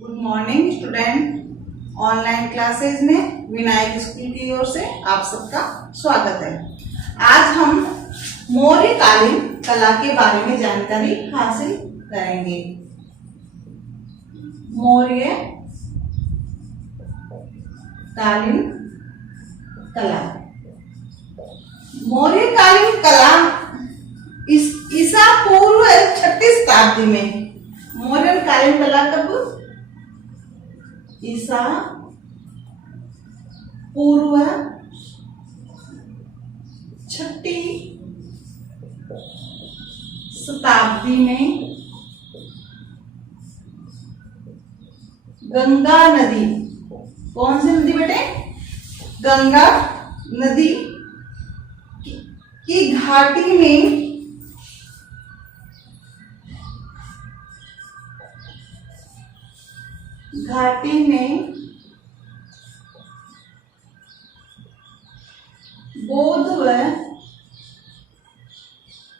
Good morning student. Online classes में Vinayak school की ओर से आप सबका स्वागत है। आज हम मौर्यकालीन कला के बारे में जानकारी हासिल करेंगे। मौर्यकालीन कला। मौर्यकालीन कला ईसा पूर्व 6वीं शताब्दी में। मौर्यकालीन कला कब? ईसा पूर्व 6वीं शताब्दी में गंगा नदी, कौन सी नदी बेटे? गंगा नदी की घाटी में बौद्ध व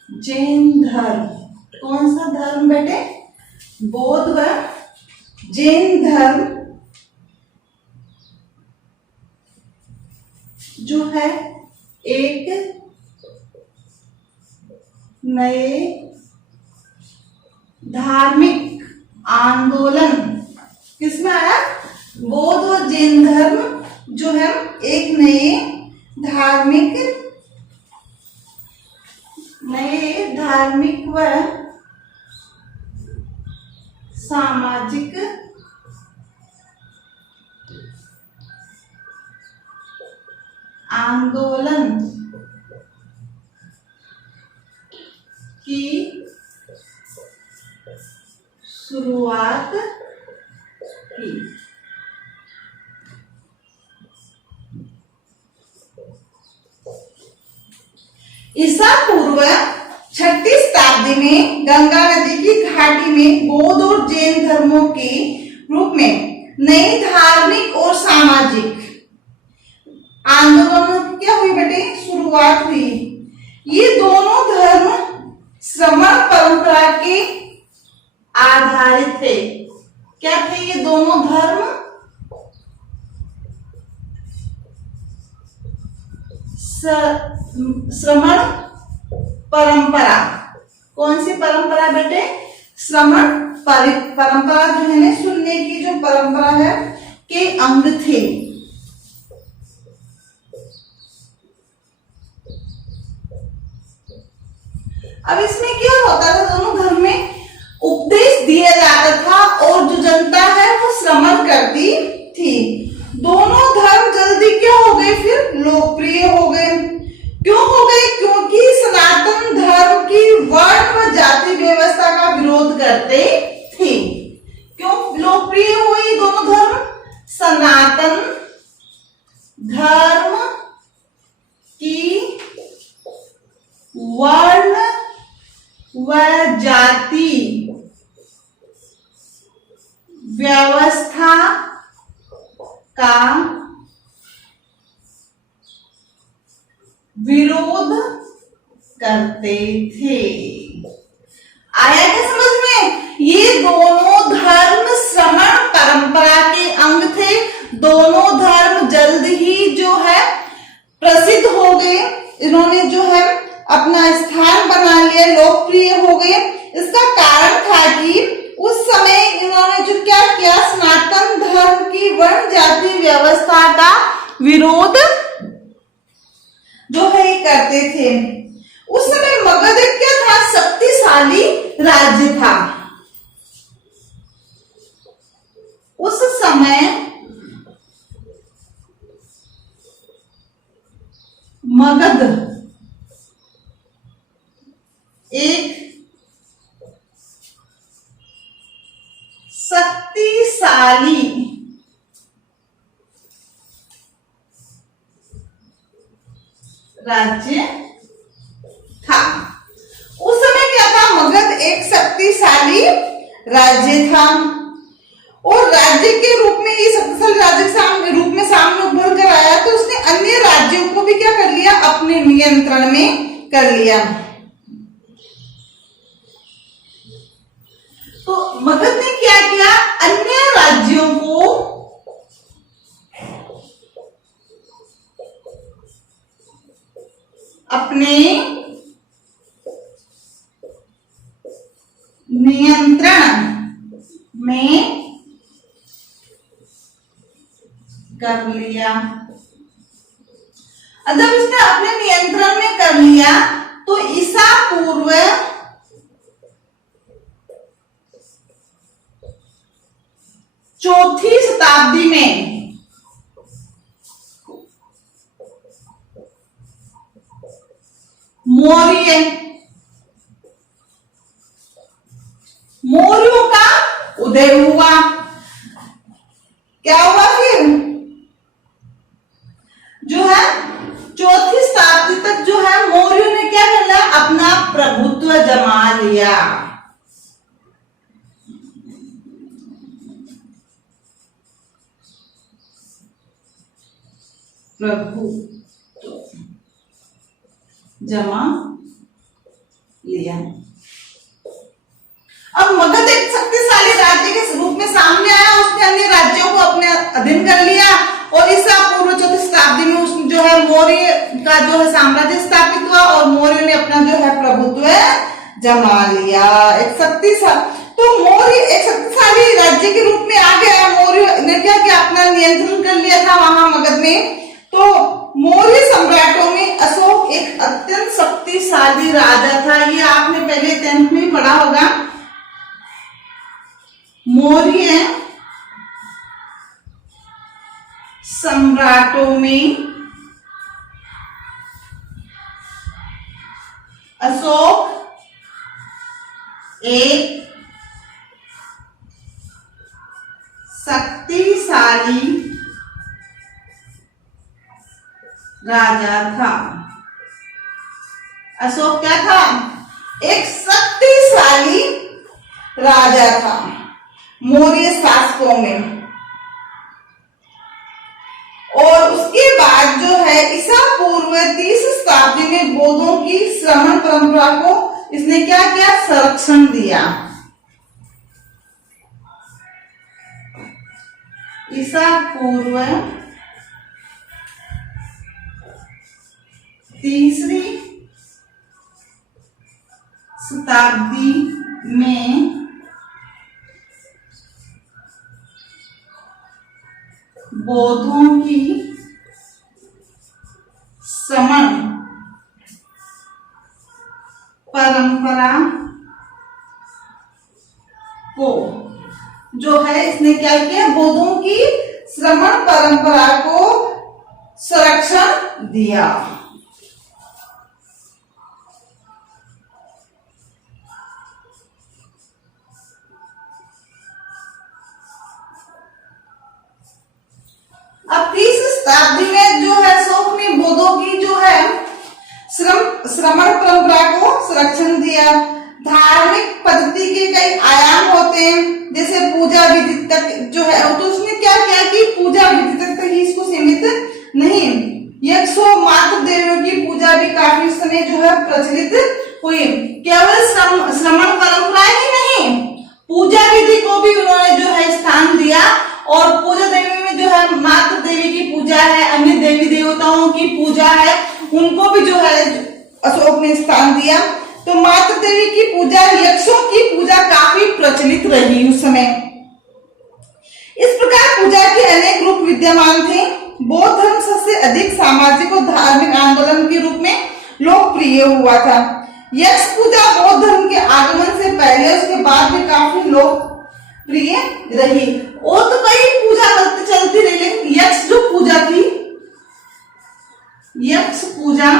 जैन धर्म, कौन सा धर्म बेटे? बौद्ध व जैन धर्म जो है एक नए धार्मिक आंदोलन, किसमें आया? बौद्ध और जैन धर्म जो है एक नए धार्मिक व सामाजिक आंदोलन की शुरुआत की। ईसा पूर्व 6वीं शताब्दी में गंगा नदी की घाटी में बौद्ध और जैन धर्मों के रूप में नई धार्मिक और सामाजिक आंदोलनों की क्या हुई बेटे? शुरुआत हुई। ये दोनों धर्म श्रमण परंपरा के आधारित थे। क्या थे ये दोनों धर्म? श्रमण परंपरा। कौन सी परंपरा बेटे? श्रमण परंपरा जो है ना, सुनने की जो परंपरा है के अंग थे। अब इसमें क्या होता था? दोनों धर्म में उपदेश दिया जाता था और जो जनता है वो श्रमण करती थी। दोनों धर्म जल्दी क्या हो गए? फिर लोकप्रिय हो गए। क्यों हो गए? क्योंकि सनातन धर्म की वर्ण व जाति व्यवस्था का विरोध करते थे। क्यों लोकप्रिय हुए दोनों धर्म? सनातन धर्म की वर्ण व जाति व्यवस्था का विरोध करते थे। आया क्या समझ में? ये दोनों धर्म श्रमण परंपरा के अंग थे। दोनों धर्म जल्द ही जो है प्रसिद्ध हो गए। इन्होंने जो है अपना स्थान बना लिया, लोकप्रिय हो गए। इसका कारण था कि उस समय इन्होंने जो क्या किया? सनातन धर्म की वर्ण जाति व्यवस्था का विरोध जो है करते थे। उस समय मगध क्या था? शक्तिशाली राज्य था। उस समय मगध एक शक्तिशाली राज्य था। उस समय क्या था? मगध एक शक्तिशाली राज्य था और राज्य के रूप में, ये शक्तिशाली राज्य के रूप में सामने उभर कर आया, तो उसने अन्य राज्यों को भी क्या कर लिया? अपने नियंत्रण में कर लिया। तो मगध ने क्या किया? अन्य नियंत्रण में कर लिया। जब इसने अपने नियंत्रण में कर लिया तो ईसा पूर्व 4वीं शताब्दी में मौर्यों का उदय हुआ। क्या हुआ फिर? जो है 4वीं शताब्दी तक जो है मौर्यों ने क्या कर लिया? अपना प्रभुत्व जमा लिया। प्रभुत्व जमा लिया। अब मगध एक शक्तिशाली राज्य के रूप में सामने आया। उसने अन्य राज्यों को अपने अधीन कर लिया और ईसा पूर्व 4वीं शताब्दी में उसने जो है मौर्य का जो है साम्राज्य स्थापित हुआ और मौर्य ने अपना जो है प्रभुत्व जमा लिया। एक शक्तिशाली राज्य के रूप में आ गया। मौर्य ने क्या किया? अपना नियंत्रण कर लिया था वहां मगध में। तो मौर्य सम्राटों में अशोक एक अत्यंत शक्तिशाली राजा था। ये आपने पहले 10th में पढ़ा होगा। मौर्य सम्राटों में अशोक एक शक्तिशाली राजा था। अशोक क्या था? एक शक्तिशाली राजा था मौर्य शासकों में। और उसके बाद जो है ईसा पूर्व 3वीं शताब्दी में बौद्धों की श्रमण परंपरा को इसने क्या किया? संरक्षण दिया। ईसा पूर्व 3वीं शताब्दी में बौद्धों की श्रमण परंपरा को जो है इसने क्या किया? बौद्धों की श्रमण परंपरा को संरक्षण दिया। अब 3वीं शताब्दी में जो है अशोक ने बौद्धों की जो है श्रमण परंपरा को संरक्षण दिया। धार्मिक पद्धति के कई आयाम होते हैं, जैसे पूजा विधि तक जो है। तो उसने क्या किया कि पूजा विधि तक ही इसको सीमित नहीं, यक्षों मातृ देवियों की पूजा भी काफी समय जो है प्रचलित हुई। केवल श्रमण परंपरा ही नहीं, पूजा विधि को भी उन्होंने जो है स्थान दिया। और पूजा देवी में जो है मातृ देवी की पूजा है, अन्य देवी देवताओं की पूजा है, उनको भी जो है अशोक ने स्थान दिया। तो मातृ देवी की पूजा, यक्षों की पूजा काफी प्रचलित रही उस समय। इस प्रकार पूजा के अनेक रूप विद्यमान थे। बौद्ध धर्म सबसे अधिक सामाजिक और धार्मिक आंदोलन के रूप में लोकप्रिय हुआ था। यक्ष पूजा बौद्ध धर्म के आगमन से पहले उसके बाद भी काफी लोकप्रिय रही। और तो कई पूजा चलती रही, लेकिन यक्ष जो पूजा थी, यक्ष पूजा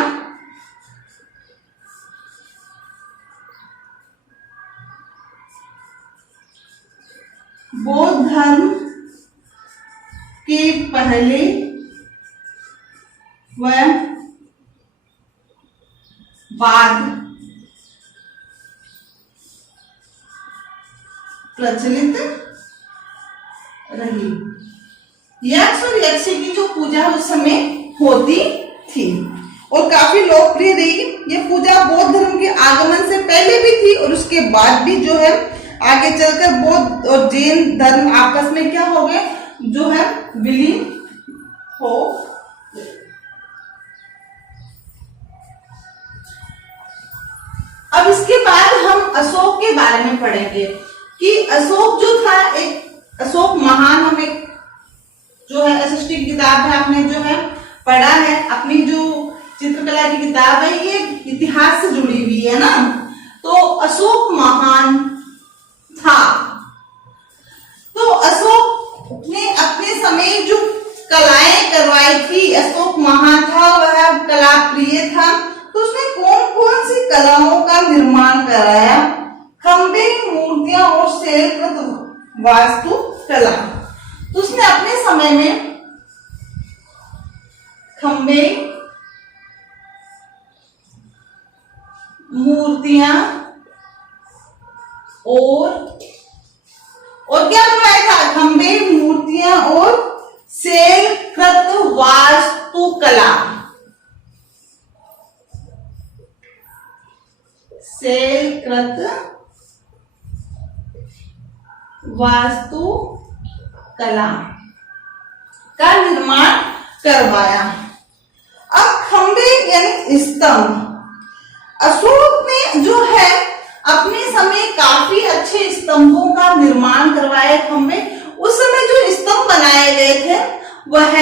बौद्ध धर्म के पहले व बाद प्रचलित रही। यक्ष और यक्षी की जो पूजा उस समय होती थी और काफी लोकप्रिय रही। ये पूजा बौद्ध धर्म के आगमन से पहले भी थी और उसके बाद भी जो है आगे चलकर बौद्ध और जैन धर्म आपस में क्या हो गए? जो है विलीन हो। अब इसके बाद हम अशोक के के बारे में पढ़ेंगे कि अशोक जो था, एक अशोक महान, हम एक जो है एसएसटी की किताब है, आपने जो है पढ़ा है, अपनी जो चित्रकला की किताब है ये इतिहास से जुड़ी हुई है ना। तो अशोक महान था, तो अशोक ने अपने समय जो कलाएं करवाई थी, अशोक महान था, वह कला प्रिय था। तो उसने कौन कौन सी कलाओं का निर्माण कराया? खंबे, मूर्तियां और शैलकृत वास्तु कला। तो उसने अपने समय में खंबे, मूर्तियां और क्या बनवाया था? खंबे, मूर्तियां और शैलकृत वास्तुकला। शैलकृत वास्तुकला का निर्माण करवाया। अब खंबे यानी स्तंभ, अशोक ने जो है अपने समय काफी अच्छे स्तंभों का निर्माण करवाया। खंबे, उस समय जो स्तंभ बनाए गए थे वह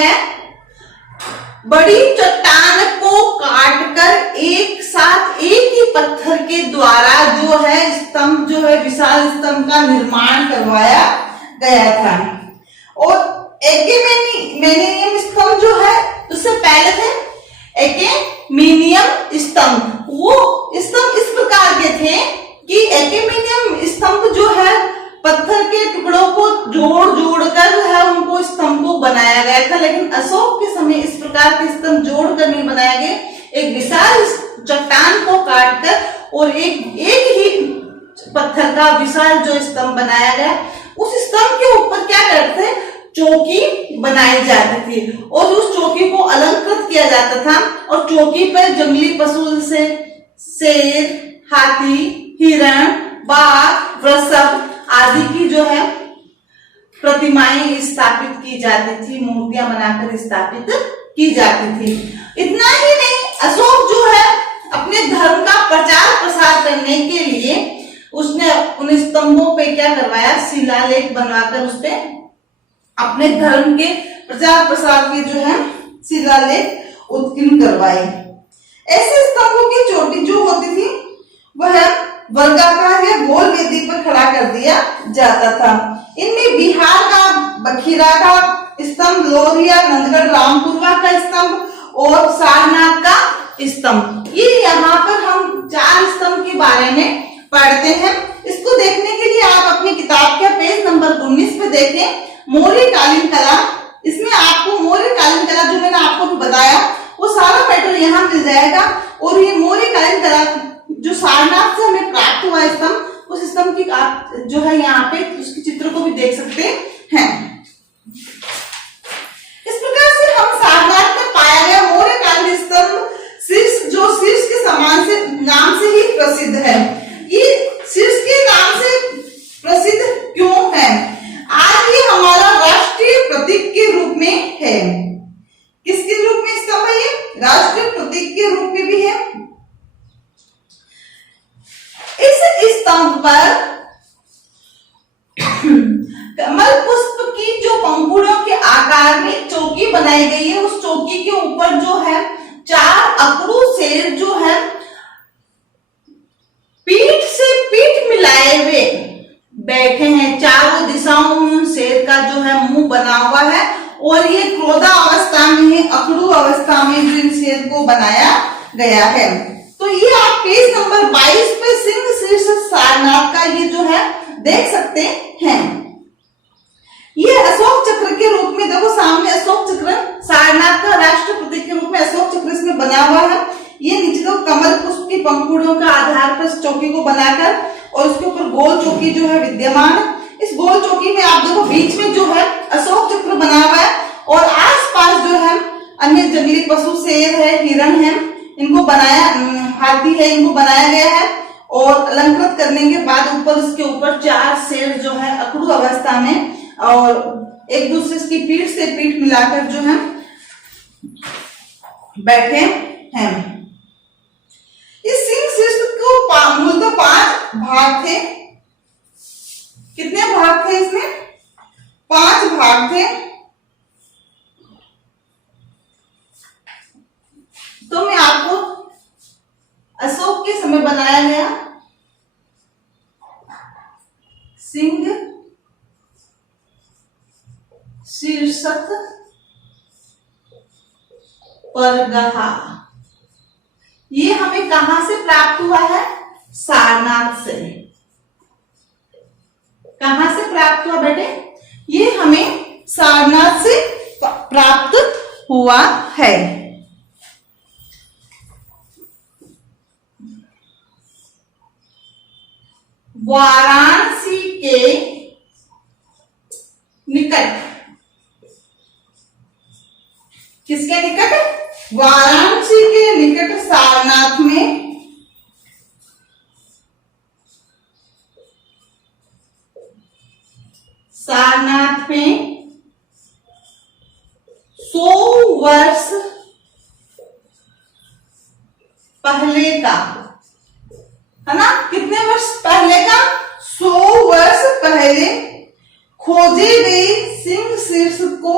बड़ी चट्टान को काटकर एक साथ एक ही पत्थर के द्वारा जो है स्तंभ, जो है विशाल स्तंभ का निर्माण करवाया गया था। और एकेमेनियम स्तंभ जो है उससे पहले थे एकेमेनियम स्तंभ। वो स्तंभ इस प्रकार के थे कि एकेमेनियम स्तंभ जो है पत्थर के टुकड़ों को जोड़ कर जो है उनको स्तंभ को बनाया गया था, लेकिन अशोक के समय इस प्रकार के स्तंभ जोड़कर नहीं बनाए गए। एक विशाल चट्टान को काटकर और एक ही पत्थर का विशाल जो स्तंभ बनाया गया, उस स्तंभ के ऊपर क्या करते, चौकी बनाई जाती थी और उस चौकी को अलंकृत किया जाता था। और चौकी पर जंगली पशु जैसे शेर, हाथी, हिरण, बाघ, वृषभ आदि की जो है प्रतिमाएं स्थापित की जाती थी, मूर्तियां बनाकर स्थापित की जाती थी। इतना ही नहीं, अशोक जो है अपने धर्म का प्रचार प्रसार करने के लिए उसने उन स्तंभों पे क्या करवाया, शिलालेख बनवाकर उस पे अपने धर्म के प्रचार प्रसार के जो है शिलालेख उत्कीर्ण करवाए। ऐसे स्तंभों की चोटी जो होती थी वह वर्गाकार या गोल वेदी पर खड़ा कर दिया जाता था। इनमें बिहार का बखीरा का स्तंभ, लोरिया, नंदगढ़, रामपुरवा का स्तंभ और सारनाथ का स्तंभ, ये यहाँ पर हम 4 स्तंभ के बारे में पढ़ते हैं। इसको देखने के लिए आप अपनी किताब के पेज नंबर 19 पे देखें, मौर्यकालीन कला। इसमें आपको मौर्यकालीन कला जो मैंने आपको बताया वो सारा मैटर यहाँ मिल जाएगा। और ये मौर्यकालीन कला जो सारनाथ से हमें प्राप्त हुआ स्तंभ, उस स्तंभ की आप जो है यहाँ पे उसके चित्र को भी देख सकते हैं। इस प्रकार से हम सारनाथ में पाया गया मौर्यकालीन स्तंभ शीर्ष के समान से नाम से ही प्रसिद्ध है। ये शीर्ष के नाम से प्रसिद्ध क्यों है? आज ये हमारा राष्ट्रीय प्रतीक के रूप में है। किसके रूप में स्तंभ है? ये राष्ट्रीय प्रतीक के रूप में भी है। इस स्तंभ पर कमल पुष्प की जो पंखुड़ियों के आकार में चौकी बनाई गई है, उस चौकी के ऊपर जो है 4 अकड़ू शेर जो है पीठ से पीठ मिलाए हुए बैठे हैं। चारों दिशाओं में शेर का जो है मुंह बना हुआ है और ये क्रोधा अवस्था में है, अकड़ू अवस्था में इन शेर को बनाया गया है। तो ये आप पेज नंबर 22 पे सिंह शीर्ष सारनाथ का ये जो है देख सकते हैं। ये अशोक चक्र के रूप में, देखो सामने अशोक चक्र, सारनाथ का राष्ट्र प्रतीक के रूप में अशोक चक्र इसमें बना हुआ है। ये नीचे तो कमल पुष्प की पंखुड़ियों का आधार पर चौकी को बनाकर और उसके ऊपर गोल चौकी जो है विद्यमान है। इस गोल चौकी में आप देखो बीच में जो है अशोक चक्र बना हुआ है और आसपास जो है अन्य जंगली पशु, शेर है, हिरण है, इनको बनाया, हाथी है, इनको बनाया गया है। और अलंकृत करने के बाद ऊपर उसके ऊपर 4 शेर जो है अकड़ू अवस्था में और एक दूसरे की पीठ से पीठ मिलाकर जो है बैठे हैं। इस सिंह शीर्ष को मूल तो 5 भाग थे। कितने भाग थे इसमें? 5 भाग थे। तो मैं आपको अशोक के समय बनाया गया सिंह शीर्षक परगहा, ये हमें कहां से प्राप्त हुआ है? सारनाथ से। कहां से प्राप्त हुआ बेटे? ये हमें सारनाथ से प्राप्त हुआ है। वाराणसी के निकट, किसके निकट? वाराणसी के निकट सारनाथ में सारनाथ में 100 वर्ष पहले का, है ना? कितने वर्ष पहले का? 100 वर्ष पहले खोजे गए सिंह शीर्षक को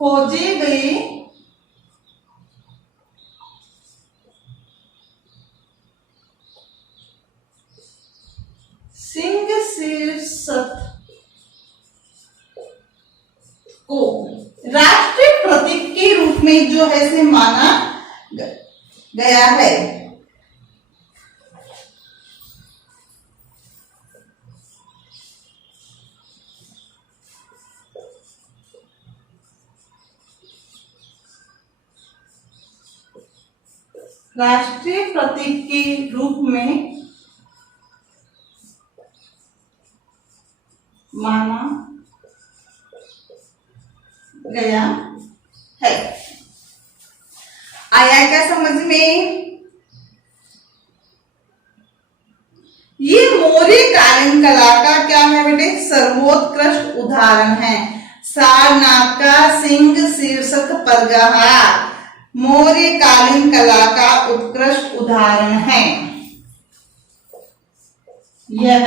खोजे गए सिंह शीर्षक को राष्ट्रीय प्रतीक के रूप में जो है से माना गया है। राष्ट्रीय प्रतीक के रूप में माना गया है। आया क्या समझ में? ये मौर्यकालीन कला का क्या है बेटे? सर्वोत्कृष्ट उदाहरण है। सारनाथ का सिंह शीर्षक परगहा मौर्यकालीन कला का उत्कृष्ट उदाहरण है। यह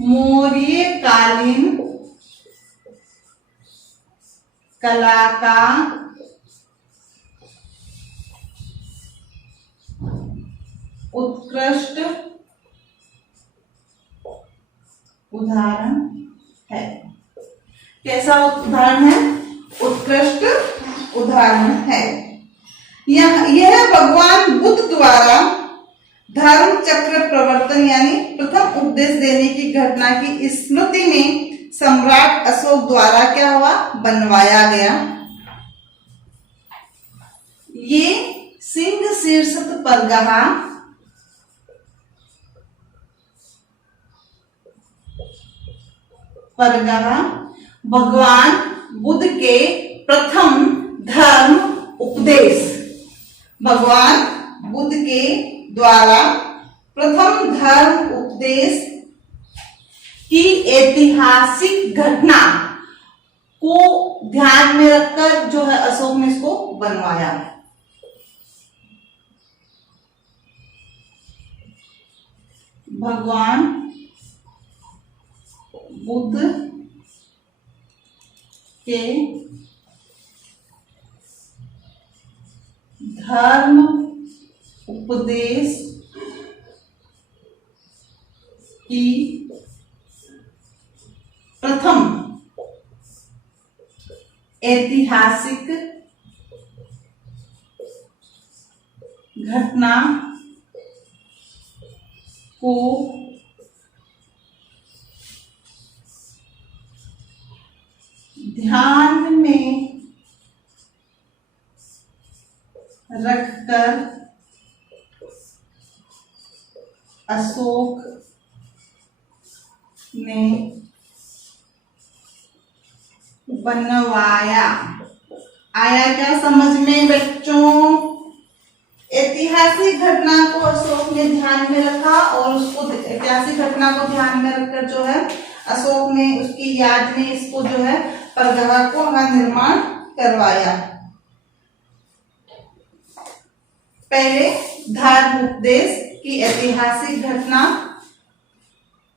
मौर्यकालीन कला का उत्कृष्ट उदाहरण है। कैसा उदाहरण है? उत्कृष्ट उदाहरण है। यह भगवान बुद्ध द्वारा धर्म चक्र प्रवर्तन यानी प्रथम उपदेश देने की घटना की स्मृति में सम्राट अशोक द्वारा क्या हुआ? बनवाया गया। ये सिंह शीर्षक परगहा भगवान बुद्ध के प्रथम धर्म उपदेश, भगवान बुद्ध के द्वारा प्रथम धर्म उपदेश की ऐतिहासिक घटना को ध्यान में रखकर जो है अशोक ने इसको बनवाया। भगवान बुद्ध के धर्म उपदेश की प्रथम ऐतिहासिक घटना को ध्यान में रखकर अशोक ने बनवाया। आया क्या समझ में बच्चों? ऐतिहासिक घटना को अशोक ने ध्यान में रखा और उसको ऐतिहासिक घटना को ध्यान में रखकर जो है अशोक ने उसकी याद में इसको जो है परगहा को निर्माण करवाया। पहले धर्म उपदेश की ऐतिहासिक घटना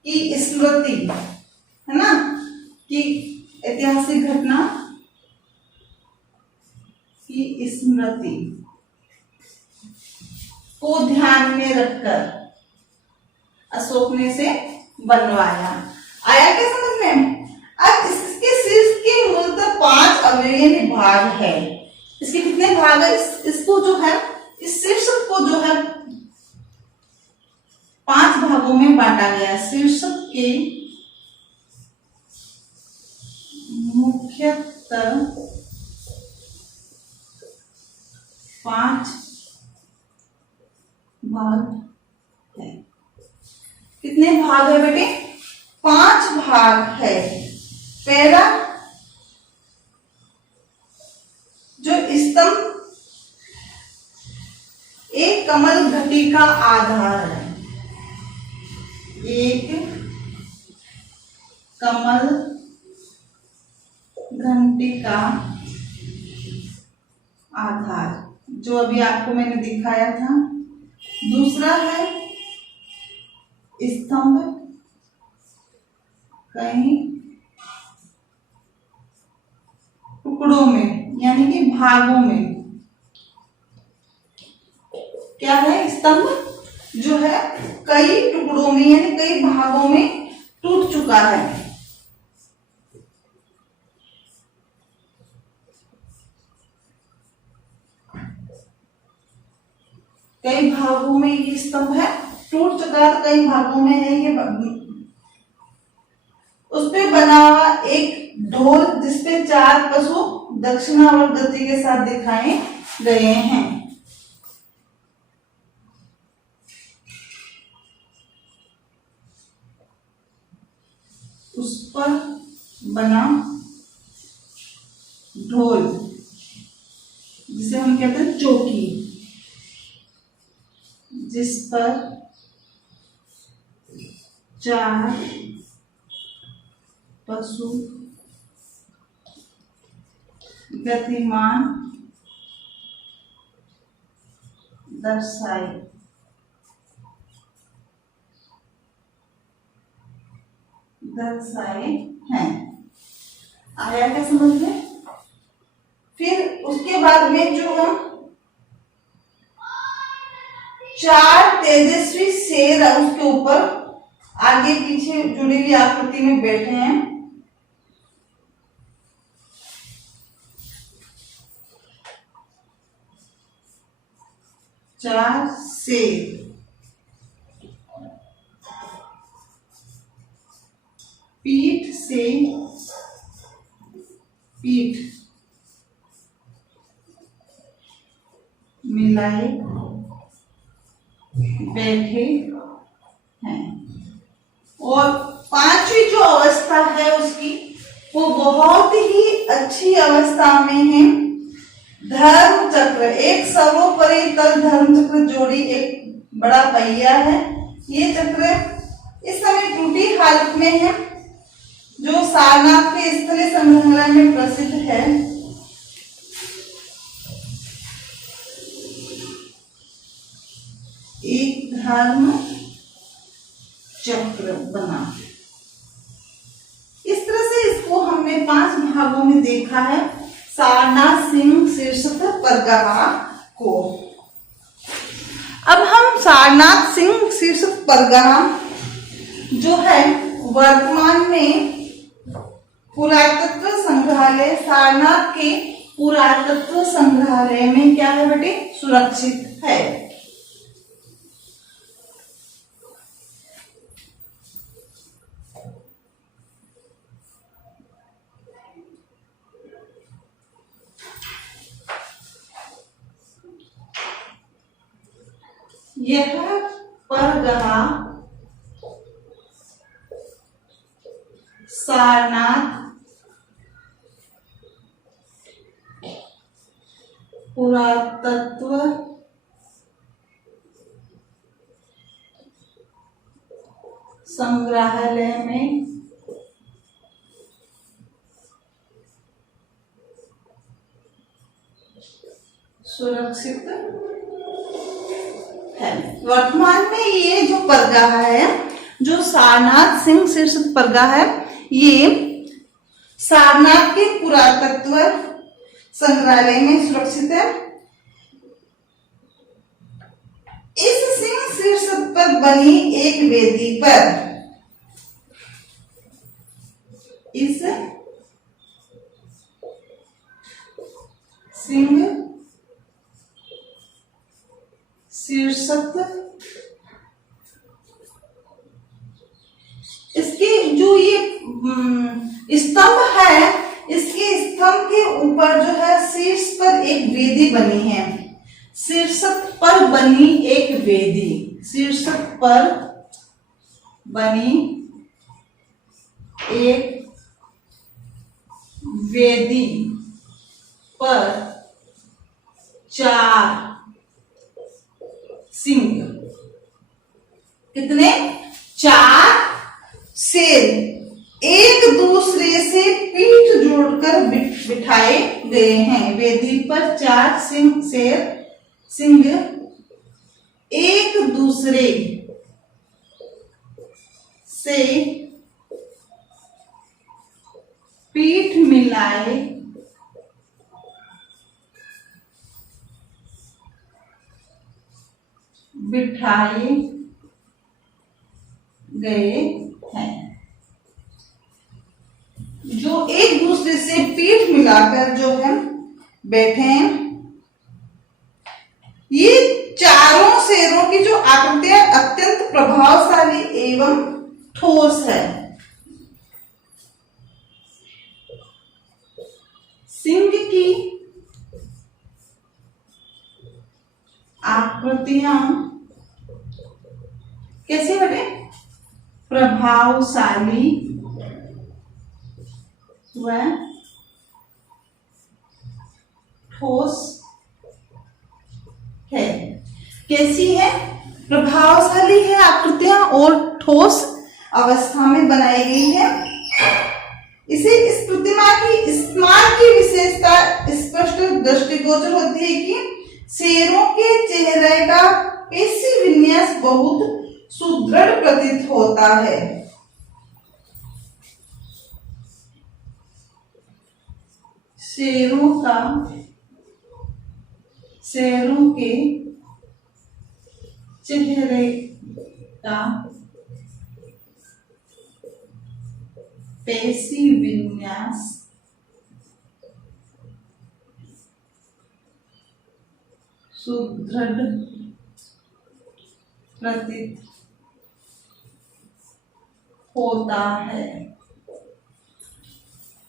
की स्मृति, है ना, कि ऐतिहासिक घटना की स्मृति को ध्यान में रखकर अशोक ने इसे बनवाया। आया क्या समझ में? अब इसके शीर्ष के मूलतः 5 अवयवी भाग है। इसके कितने भाग है? इसको जो है, इस शीर्षक को जो है 5 भागों में बांटा गया है। शीर्षक के मुख्यतः 5 भाग है। कितने भाग है बेटे? 5 भाग है। पहला जो स्तंभ एक कमल घटी का आधार है। एक कमल घंटी का आधार, जो अभी आपको मैंने दिखाया था। दूसरा है स्तंभ कई टुकड़ों में, यानी कि भागों में। क्या है? स्तंभ जो है कई टुकड़ों में यानी कई भागों में टूट चुका है। कई भागों में ये स्तंभ है, टूट चुका है, कई भागों में है ये। उस पे बना हुआ एक ढोल जिसपे 4 पशु दक्षिणावर्त गति के साथ दिखाए गए हैं। उस पर बना ढोल जिसे हम कहते हैं चौकी, जिस पर 4 पशु गतिमान दर्शाए। हैं। आया क्या समझ में? फिर उसके बाद में जो हम 4 तेजस्वी शेर उसके ऊपर आगे पीछे जुड़ी हुई आकृति में बैठे हैं। चार शेर पीठ से पीठ मिलाए बैठे हैं। और 5वीं जो अवस्था है उसकी, वो बहुत ही अच्छी अवस्था में है। धर्म चक्र, एक सर्वोपरि तल धर्म चक्र जोड़ी एक बड़ा पहिया है। ये चक्र इस समय टूटी हालत में है, जो सारनाथ के स्थलीय संग्रहालय में प्रसिद्ध है। एक धर्म चक्र बना। इस तरह से इसको हमने 5 भागों में देखा है, सारनाथ सिंह शीर्षक परगहा को। अब हम सारनाथ सिंह शीर्षक परगहा जो है वर्तमान में पुरातत्व संग्रहालय, सारनाथ के पुरातत्व संग्रहालय में क्या है बेटे? सुरक्षित है। यह परगहा सारनाथ पुरातत्व संग्रहालय में सुरक्षित है। वर्तमान में ये जो परगाह है, जो सारनाथ सिंह शीर्षक परगाह है, ये सारनाथ के पुरातत्व संग्रहालय में सुरक्षित है। इस सिंह शीर्षक पर बनी एक वेदी पर इस सिंह शीर्षक, इसके जो ये स्तंभ है, इसके स्तंभ के ऊपर जो है शीर्ष पर एक वेदी बनी है। शीर्षक पर बनी एक वेदी, शीर्षक पर बनी एक वेदी पर 4 सिंह, कितने? 4 शेर एक दूसरे से पीठ जोड़कर बिठाए गए हैं। वेदी पर 4 सिंह एक दूसरे से पीठ मिलाए बिठाए गए हैं। जो एक दूसरे से पीठ मिलाकर जो है बैठे हैं। ये चारों शेरों की जो आकृतियां अत्यंत प्रभावशाली एवं ठोस है। सिंह की आकृतियां कैसे बने? प्रभावशाली व ठोस है। कैसी है? प्रभावशाली है आकृतियां और ठोस अवस्था में बनाई गई है। इसे इस प्रतिमा की स्मारक की विशेषता स्पष्ट दृष्टिगोचर होती है कि शेरों के चेहरे का पेशी विन्यास बहुत सुदृढ़ प्रतीत होता है। शेरों के चेहरे का पेशी विन्यास सुदृढ़ प्रतीत होता है।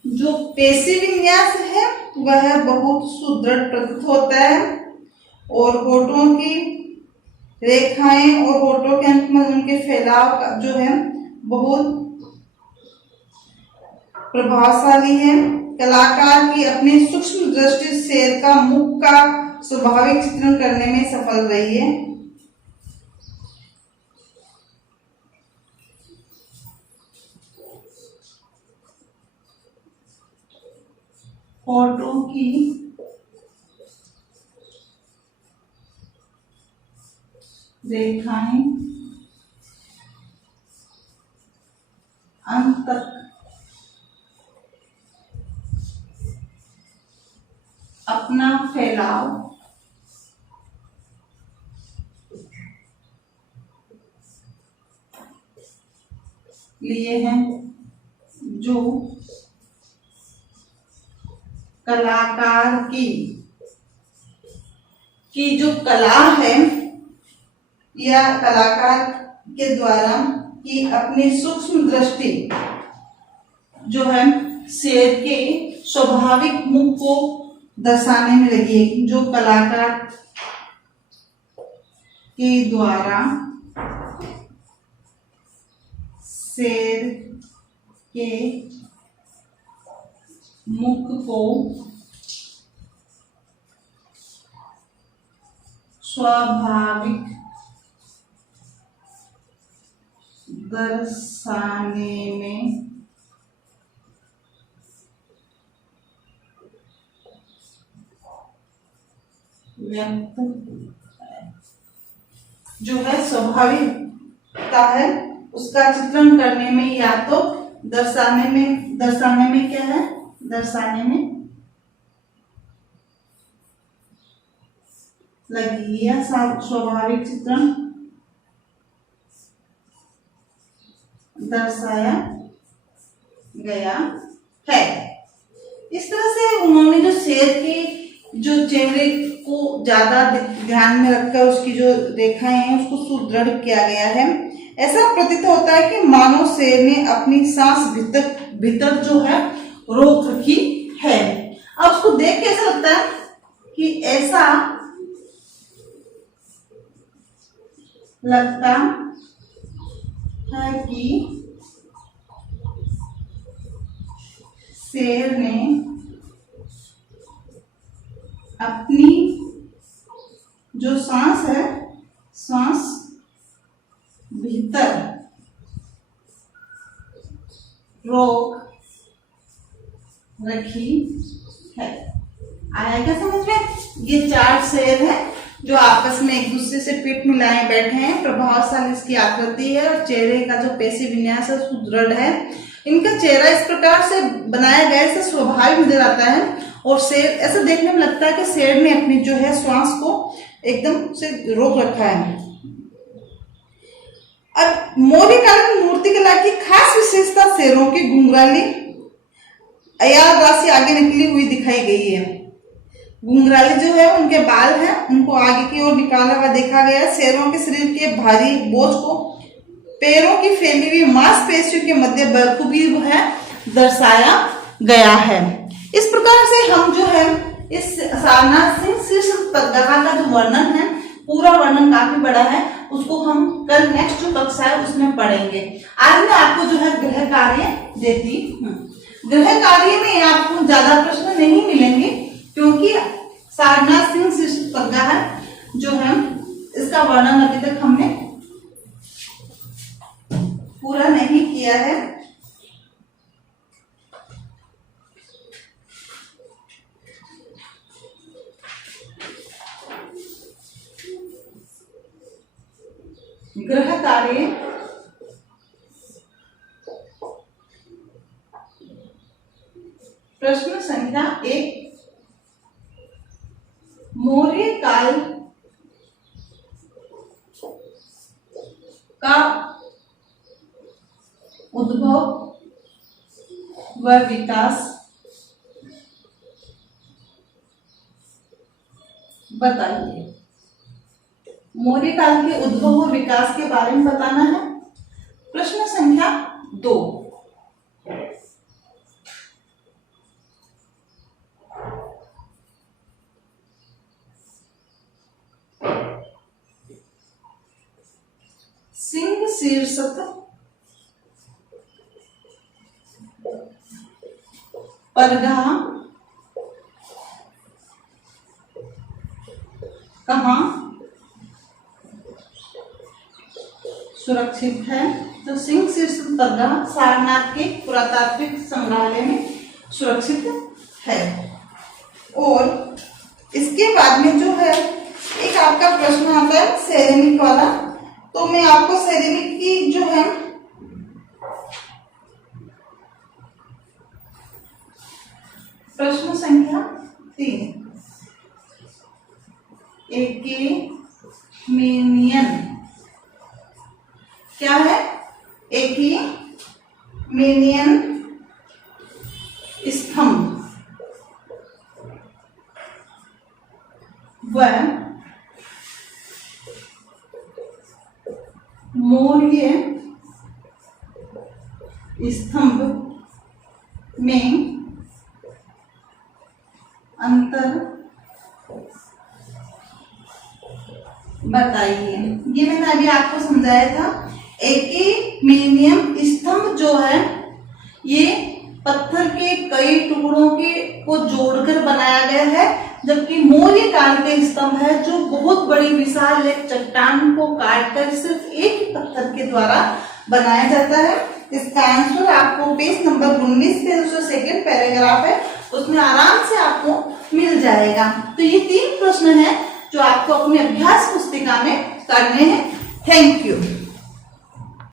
जो पेशी विन्यास है वह बहुत सुदृढ़ प्रतीत होता है और होठों की रेखाएं और होठों के अंत में उनके फैलाव का जो है बहुत प्रभावशाली है। कलाकार की अपनी सूक्ष्म दृष्टि शेर का मुख का स्वाभाविक चित्रण करने में सफल रही है। होठों की रेखाएं अंत तक अपना फैलाव लिए हैं। जो कलाकार की जो कला है या कलाकार के द्वारा की अपनी सूक्ष्म दृष्टि जो है शेर के स्वाभाविक मुख को दर्शाने में लगी है। जो कलाकार के द्वारा शेर के मुख को स्वाभाविक दर्शाने में व्यक्त जो है स्वाभाविकता है उसका चित्रण करने में या तो दर्शाने में क्या है, दर्शाने में लगी या स्वाभाविक चित्रण दर्शाया गया है। इस तरह से उन्होंने जो शेर की जो चेहरे को ज्यादा ध्यान में रखकर उसकी जो रेखाएं हैं उसको सुदृढ़ किया गया है। ऐसा प्रतीत होता है कि मानो शेर ने अपनी सांस भीतर जो है रोक रखी है। अब उसको देख के ऐसा लगता है कि ऐसा लगता है कि शेर ने अपनी जो सांस है, सांस भीतर रोक रखी है। आया क्या समझ में? ये 4 शेर है जो आपस में एक दूसरे से पीठ मिलाए बैठे हैं। प्रभावशाली इसकी आकृति है और चेहरे का जो पेशी विन्यास है सुदृढ़ है। इनका चेहरा इस प्रकार से बनाया गया है, स्वाभाविक नजर आता है और शेर ऐसा देखने में लगता है कि शेर ने अपनी जो है श्वास को एकदम से रोक रखा है। अब मौर्यकालीन मूर्तिकला की खास विशेषता शेरों की घुंघराली अयाल राशि आगे निकली हुई दिखाई गई है। घुंघराली जो है उनके बाल हैं उनको आगे की ओर निकाला हुआ देखा गया। शेरों के शरीर के भारी बोझ को पैरों की फैली हुई मांसपेशियों के मध्य बखूबी है दर्शाया गया है। इस प्रकार से हम जो है इस सारनाथ सिंह शीर्ष पदगाह का जो वर्णन है, पूरा वर्णन काफी बड़ा है, उसको हम कल नेक्स्ट जो कक्षा है उसमें पढ़ेंगे। आज मैं आपको जो है गृह कार्य देती हूँ। गृह कार्य में आपको ज्यादा प्रश्न नहीं मिलेंगे क्योंकि सारनाथ सिंह शीर्ष पदगाह जो है इसका वर्णन अभी तक हमने पूरा नहीं किया है। गृह कार्य प्रश्न संख्या 1, मौर्य काल का उद्भव व विकास बताइए। मौर्य काल के उद्भव व विकास के बारे में बताना है। प्रश्न संख्या 2, सिंह शीर्षक पदगाह कहाँ सुरक्षित है? तो सिंह शीर्षक पदगाह सारनाथ के पुरातात्विक संग्रहालय में सुरक्षित है। और इसके बाद में जो है एक आपका प्रश्न आता है सेरेमिक वाला, तो मैं आपको सेरेमिक की जो है प्रश्न संख्या 3, एक्मेनियन क्या है? एक्मेनियन स्तंभ व मौर्य स्तंभ में अंतर बताइए। ये मैंने अभी आपको समझाया था। एक्मेनियन स्तंभ जो है ये पत्थर के कई टुकड़ों को जोड़कर बनाया गया है, जबकि मौर्य काल के स्तंभ है जो बहुत बड़ी विशाल एक चट्टान को काटकर सिर्फ एक ही पत्थर के द्वारा बनाया जाता है। इसका आंसर आपको पेज नंबर 19 पे जो सेकेंड पैराग्राफ है उसमें आराम से आपको मिल जाएगा। तो ये 3 प्रश्न है जो आपको अपने अभ्यास पुस्तिका में करने हैं। Thank you.